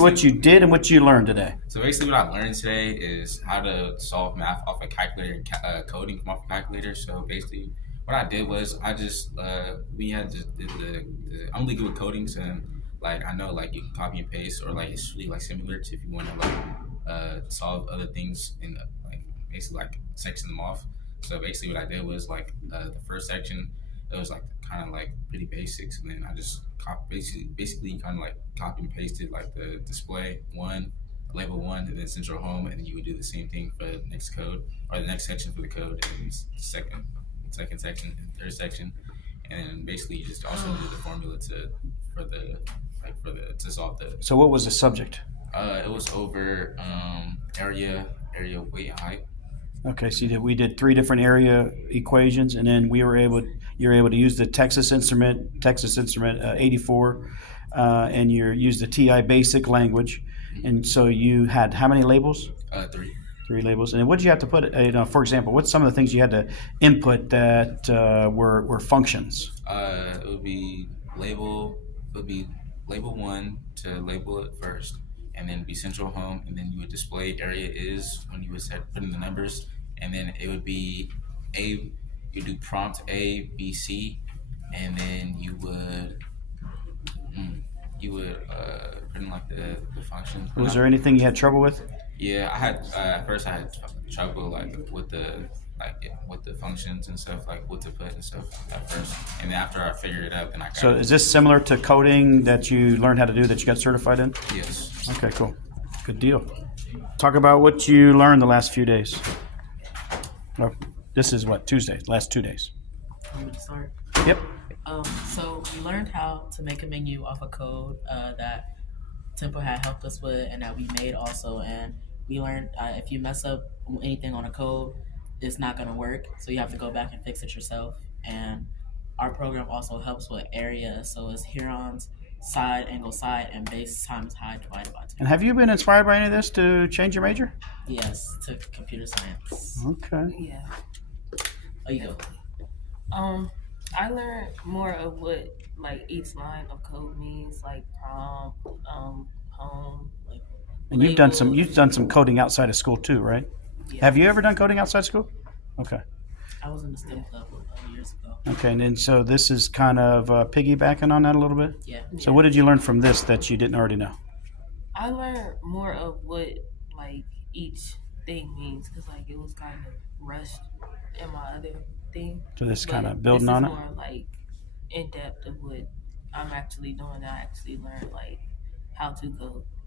What you did and what you learned today. So basically, what I learned today is how to solve math off a calculator and coding from off a calculator. So basically, what I did was I just we had just did I'm really good with coding, so like I know like you can copy and paste or like it's really like similar to if you want to like solve other things in like basically like section them off. So basically, what I did was like the first section it was like kind of like pretty basics, and then I just basically kind of like copy and pasted like the display one, label one, and then central home, and then you would do the same thing for the next code or the next section for the code, and second section, and third section, and then basically you just also do the formula for the to solve the. So what was the subject? It was over area weight and height. Okay, so we did three different area equations, and then you were able to use the Texas Instrument 84, and you used the TI Basic language, and so you had how many labels? Three. Three labels, and what did you have to put? For example, what's some of the things you had to input that were functions? It would be label. It would be label one to label it first, and then be central home, and then you would display area is when you would put in the numbers, and then it would be a. You do prompt A B C, and then you would put in like the function. Was there anything you had trouble with? Yeah, I had at first I had trouble like with the functions and stuff, like what to put and stuff at first, and then after I figured it out, then I got So it. is this similar to coding that you learned how to do that you got certified in? Yes. Okay, cool. Good deal. Talk about what you learned the last few days. Oh, this is what, Tuesday, last 2 days. Want me to start? Yep. So we learned how to make a menu off a code that Temple had helped us with, and that we made also. And we learned if you mess up anything on a code, it's not gonna work. So you have to go back and fix it yourself. And our program also helps with area. So it's Huron's side, angle side, and base times height divided by two. And have you been inspired by any of this to change your major? Yes, to computer science. Okay. Yeah. Oh, you go. I learned more of what like each line of code means, like prompt, home, like. And you've done some coding outside of school too, right? Yeah. Have you ever done coding outside school? Okay. I was in the STEM club years ago. Okay, and then so this is kind of piggybacking on that a little bit. Yeah. So what did you learn from this that you didn't already know? I learned more of what like each thing means because like it was kind of rushed in my other thing. So this But kind of this building is on it. more like in depth of what I'm actually doing. I actually learned like how to code.